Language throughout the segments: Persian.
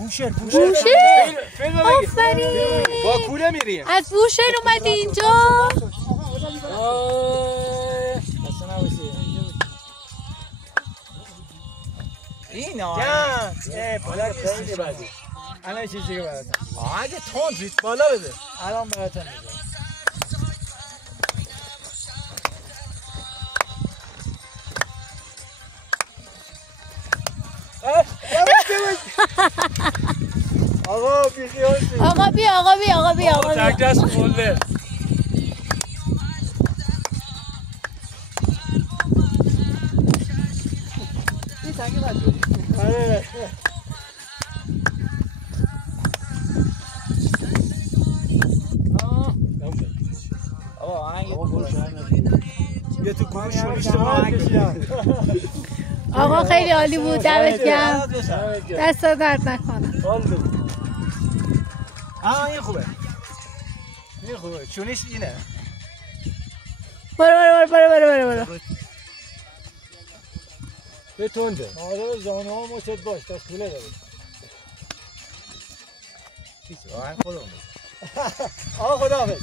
بوشهر آفرین با کوله میریم از بوشهر اومدی اینجا این آه بالا نیستی بعدی الان چیزی که براتم اگه تون ریت بالا بده الان براتم میگم آقا بیا تک دست مولده این سنگه باید بودی بیا تو گوش آقا خیلی عالی بود دمت گرم دست درد نکنه این خوبه چونیش اینه برو به تنده آره زانه ها مچت باش تا کوله داره چیزی آهنگ خودمون آقا خداحافظ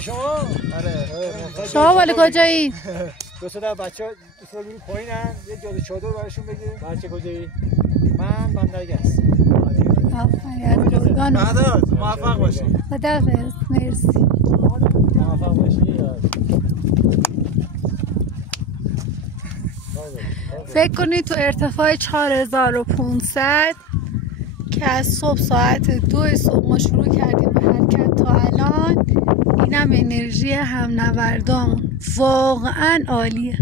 شما آره شما بالا کجایی؟ دوستا در بچه ها دوستا برو پایینن یه جاده چادر برشون بگیریم بچه کجایی؟ من بندرگه هست بعد موفق باشی خداحافظ مرسی موفق باشی فکر کنید تو ارتفاع 4500 که از صبح ساعت 2 صبح ما شروع کردیم به حرکت تا الان اینم انرژی همنوردان واقعا عالیه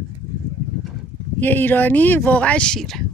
یه ایرانی واقعا شیره